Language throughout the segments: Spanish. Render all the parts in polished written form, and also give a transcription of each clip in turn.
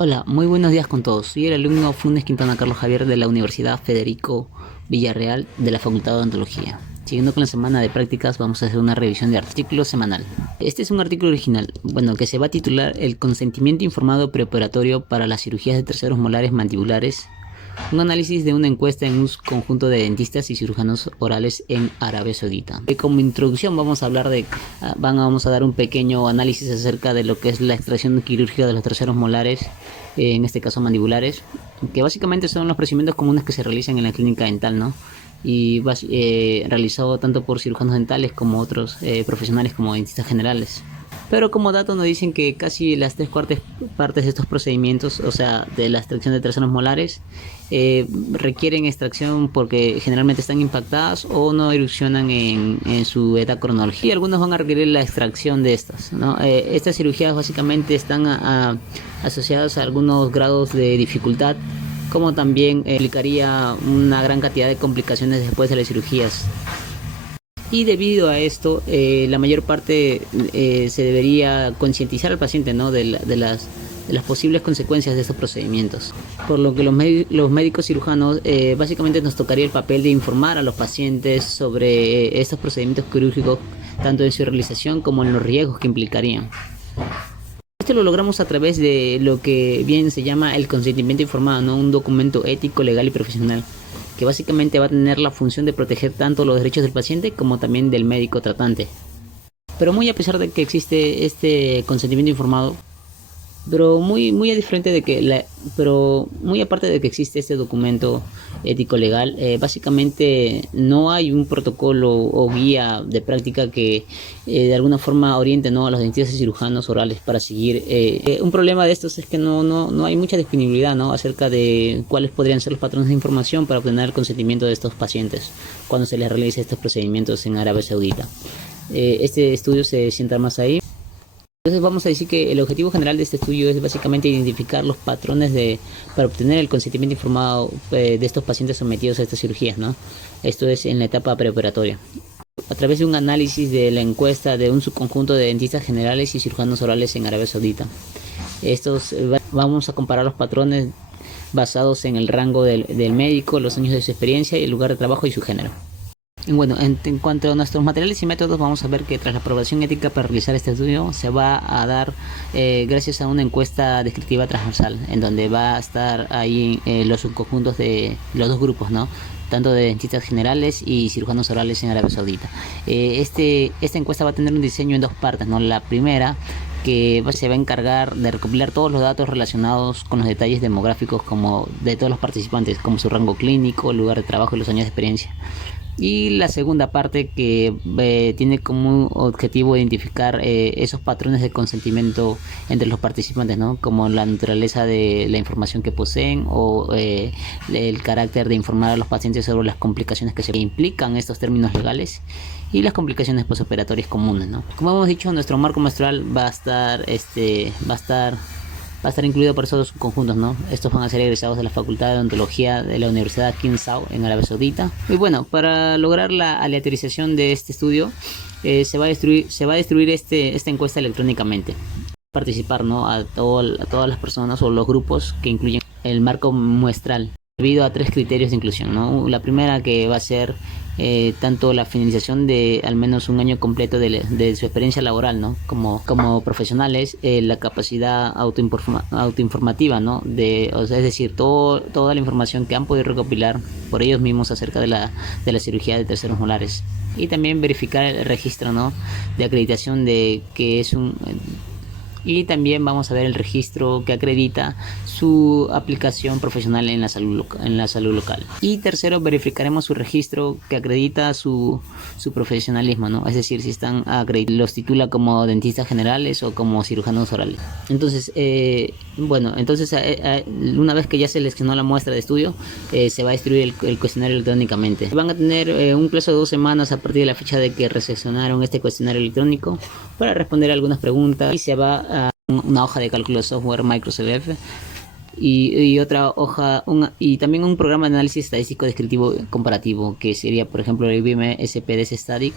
Hola, muy buenos días con todos. Soy el alumno Funes Quintana Carlos Javier de la Universidad Federico Villarreal de la Facultad de Odontología. Siguiendo con la semana de prácticas, vamos a hacer una revisión de artículo semanal. Este es un artículo original, que se va a titular El consentimiento informado preoperatorio para las cirugías de terceros molares mandibulares, un análisis de una encuesta en un conjunto de dentistas y cirujanos orales en Arabia Saudita. Como introducción vamos a dar un pequeño análisis acerca de lo que es la extracción quirúrgica de los terceros molares, en este caso mandibulares, que básicamente son los procedimientos comunes que se realizan en la clínica dental, ¿no? Y realizado tanto por cirujanos dentales como otros profesionales como dentistas generales. Pero como dato nos dicen que casi las tres cuartas partes de estos procedimientos, o sea, de la extracción de terceros molares, requieren extracción porque generalmente están impactadas o no erupcionan en su edad cronológica. Y algunos van a requerir la extracción de estas, ¿no? Estas cirugías básicamente están asociadas a algunos grados de dificultad, como también implicaría una gran cantidad de complicaciones después de las cirugías. Y debido a esto, la mayor parte se debería concientizar al paciente, ¿no? de las posibles consecuencias de estos procedimientos. Por lo que los médicos cirujanos básicamente nos tocaría el papel de informar a los pacientes sobre estos procedimientos quirúrgicos, tanto en su realización como en los riesgos que implicarían. Esto lo logramos a través de lo que bien se llama el consentimiento informado, ¿no? Un documento ético, legal y profesional, que básicamente va a tener la función de proteger tanto los derechos del paciente como también del médico tratante. Pero muy a pesar de que existe este consentimiento informado, pero muy aparte de que existe este documento ético legal, básicamente no hay un protocolo o guía de práctica que de alguna forma oriente, ¿no?, a los dentistas y cirujanos orales para seguir. Un problema de estos es que no hay mucha disponibilidad, ¿no?, acerca de cuáles podrían ser los patrones de información para obtener el consentimiento de estos pacientes cuando se les realice estos procedimientos en Arabia Saudita. Este estudio se centra más ahí. Entonces vamos a decir que el objetivo general de este estudio es básicamente identificar los patrones para obtener el consentimiento informado de estos pacientes sometidos a estas cirugías, ¿no? Esto es en la etapa preoperatoria. A través de un análisis de la encuesta de un subconjunto de dentistas generales y cirujanos orales en Arabia Saudita. Vamos a comparar los patrones basados en el rango del médico, los años de su experiencia, el lugar de trabajo y su género. En cuanto a nuestros materiales y métodos, vamos a ver que tras la aprobación ética para realizar este estudio se va a dar gracias a una encuesta descriptiva transversal, en donde va a estar ahí los subconjuntos de los dos grupos, ¿no?, tanto de dentistas generales y cirujanos orales en Arabia Saudita. Esta encuesta va a tener un diseño en dos partes, ¿no? La primera, que se va a encargar de recopilar todos los datos relacionados con los detalles demográficos como de todos los participantes, como su rango clínico, lugar de trabajo y los años de experiencia. Y la segunda parte, que tiene como objetivo identificar esos patrones de consentimiento entre los participantes, ¿no?, como la naturaleza de la información que poseen o el carácter de informar a los pacientes sobre las complicaciones que se implican estos términos legales y las complicaciones posoperatorias comunes, ¿no? Como hemos dicho, nuestro marco muestral va a estar incluido por esos conjuntos, ¿no? Estos van a ser egresados de la Facultad de Odontología de la Universidad King Saud en Arabia Saudita. Y bueno, para lograr la aleatorización de este estudio, se va a destruir esta encuesta electrónicamente. Participar, ¿no?, a todas las personas o los grupos que incluyen el marco muestral, debido a tres criterios de inclusión, ¿no? La primera, que va a ser tanto la finalización de al menos un año completo de su experiencia laboral, ¿no?, como profesionales, la capacidad autoinformativa, ¿no?, es decir, toda la información que han podido recopilar por ellos mismos acerca de la cirugía de terceros molares, y también verificar el registro, ¿no?, de acreditación de que es y también vamos a ver el registro que acredita su aplicación profesional en la salud local. Y tercero, verificaremos su registro que acredita su profesionalismo, ¿no? Es decir, si están los titula como dentistas generales o como cirujanos orales. Entonces, una vez que ya seleccionó la muestra de estudio, se va a distribuir el cuestionario electrónicamente. Van a tener un plazo de 2 semanas a partir de la fecha de que recepcionaron este cuestionario electrónico para responder algunas preguntas, y se va a una hoja de cálculo de software Microsoft y otra hoja y también un programa de análisis estadístico descriptivo comparativo, que sería, por ejemplo, el IBM SPDS Static,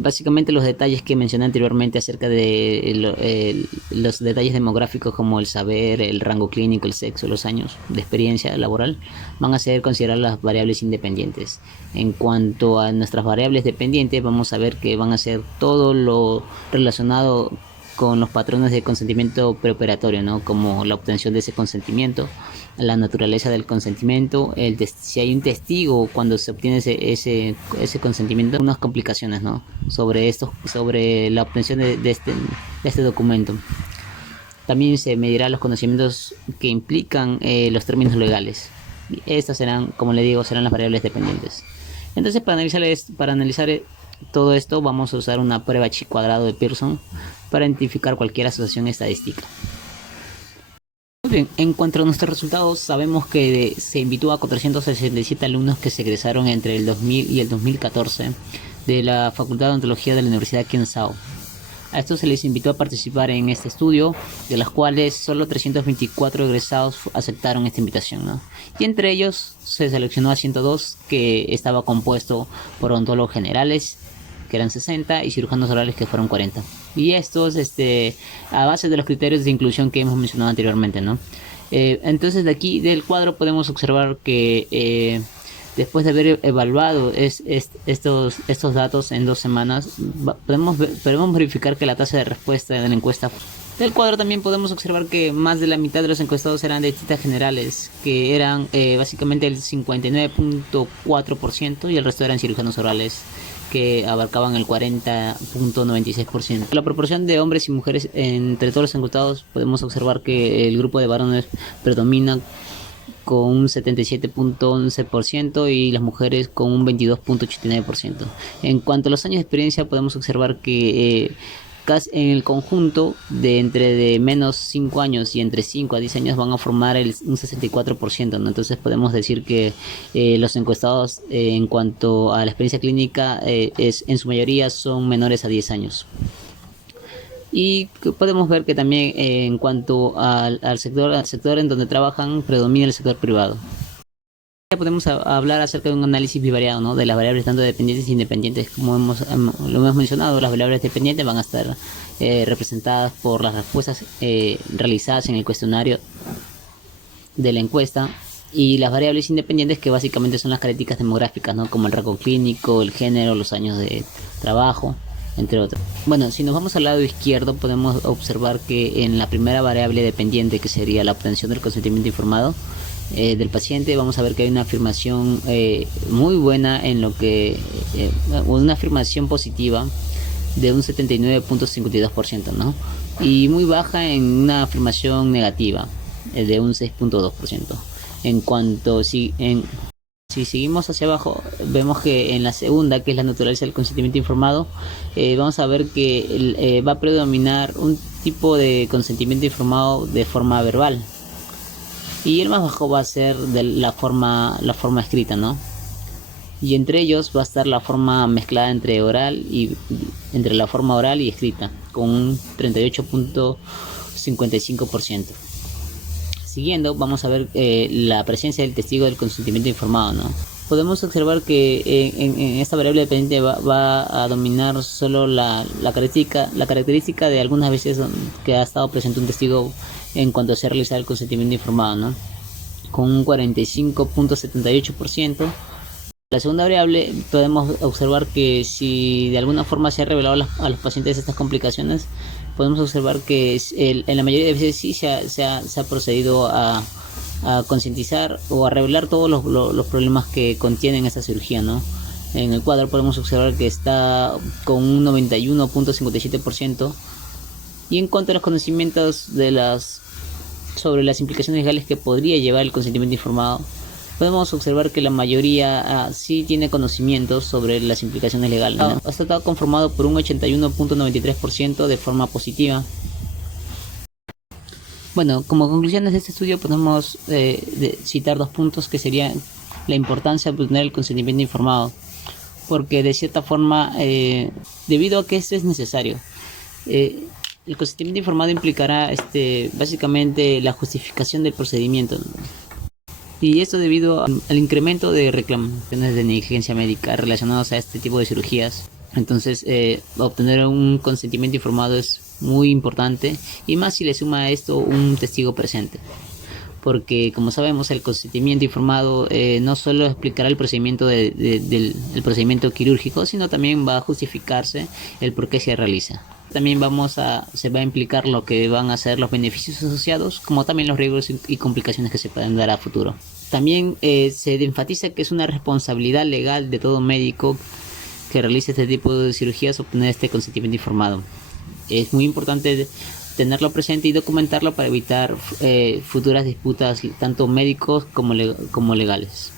Básicamente los detalles que mencioné anteriormente acerca de los detalles demográficos como el saber, el rango clínico, el sexo, los años de experiencia laboral van a ser consideradas las variables independientes. En cuanto a nuestras variables dependientes, vamos a ver que van a ser todo lo relacionado con los patrones de consentimiento preoperatorio, ¿no? Como la obtención de ese consentimiento, la naturaleza del consentimiento, si hay un testigo cuando se obtiene ese consentimiento, unas complicaciones, ¿no? Sobre la obtención de este documento. También se medirá los conocimientos que implican los términos legales. Estas serán, como le digo, serán las variables dependientes. Entonces, para analizar todo esto, vamos a usar una prueba chi cuadrado de Pearson para identificar cualquier asociación estadística. Muy bien, en cuanto a nuestros resultados, sabemos que se invitó a 467 alumnos que se egresaron entre el 2000 y el 2014 de la Facultad de Odontología de la Universidad Kensao. A estos se les invitó a participar en este estudio, de los cuales solo 324 egresados aceptaron esta invitación, ¿no? Y entre ellos se seleccionó a 102, que estaba compuesto por odontólogos generales, que eran 60, y cirujanos orales, que fueron 40. Y estos, a base de los criterios de inclusión que hemos mencionado anteriormente, ¿no? Entonces, de aquí del cuadro podemos observar que después de haber evaluado estos datos en 2 semanas, podemos verificar que la tasa de respuesta de la encuesta del cuadro también podemos observar que más de la mitad de los encuestados eran dentistas generales, que eran básicamente el 59.4%, y el resto eran cirujanos orales, que abarcaban el 40.96%. La proporción de hombres y mujeres entre todos los encuestados, podemos observar que el grupo de varones predomina con un 77.11% y las mujeres con un 22.89%. En cuanto a los años de experiencia, podemos observar que en el conjunto de menos 5 años y entre 5 a 10 años van a formar un 64%, ¿no? Entonces podemos decir que los encuestados en cuanto a la experiencia clínica en su mayoría son menores a 10 años. Y podemos ver que también en cuanto al sector en donde trabajan, predomina el sector privado. Ya podemos hablar acerca de un análisis bivariado, ¿no? De las variables tanto dependientes e independientes. Como lo hemos mencionado, las variables dependientes van a estar representadas por las respuestas realizadas en el cuestionario de la encuesta, y las variables independientes, que básicamente son las características demográficas, ¿no? Como el rango clínico, el género, los años de trabajo, entre otros. Bueno, si nos vamos al lado izquierdo, podemos observar que en la primera variable dependiente, que sería la obtención del consentimiento informado del paciente, vamos a ver que hay una afirmación muy buena en lo que una afirmación positiva de un 79.52%, ¿no? Y muy baja en una afirmación negativa de un 6.2%. En cuanto si seguimos hacia abajo, vemos que en la segunda, que es la naturaleza del consentimiento informado, vamos a ver que va a predominar un tipo de consentimiento informado de forma verbal, y el más bajo va a ser de la forma escrita, ¿no? Y entre ellos va a estar la forma mezclada entre la forma oral y escrita, con un 38.55%. Siguiendo, vamos a ver la presencia del testigo del consentimiento informado, ¿no? Podemos observar que en esta variable dependiente va a dominar solo la característica de algunas veces que ha estado presente un testigo en cuanto se ha realizado el consentimiento informado, ¿no? Con un 45.78%. La segunda variable, podemos observar que si de alguna forma se ha revelado a los pacientes estas complicaciones, podemos observar que en la mayoría de veces sí se ha procedido a concientizar o a revelar todos los problemas que contienen esta cirugía, ¿no? En el cuadro podemos observar que está con un 91.57%. Y en cuanto a los conocimientos sobre las implicaciones legales que podría llevar el consentimiento informado, podemos observar que la mayoría sí tiene conocimientos sobre las implicaciones legales, ¿no? Está conformado por un 81.93% de forma positiva. Bueno, como conclusiones de este estudio podemos citar 2 puntos, que serían la importancia de obtener el consentimiento informado, porque de cierta forma, debido a que esto es necesario, el consentimiento informado implicará básicamente la justificación del procedimiento, ¿no? Y esto debido al incremento de reclamaciones de negligencia médica relacionadas a este tipo de cirugías. Entonces, obtener un consentimiento informado es muy importante, y más si le suma a esto un testigo presente, porque como sabemos el consentimiento informado no solo explicará el procedimiento del el procedimiento quirúrgico, sino también va a justificarse el por qué se realiza. También se va a implicar lo que van a ser los beneficios asociados, como también los riesgos y complicaciones que se pueden dar a futuro. También se enfatiza que es una responsabilidad legal de todo médico que realice este tipo de cirugías obtener este consentimiento informado. Es muy importante tenerlo presente y documentarlo para evitar futuras disputas tanto médicos como legales.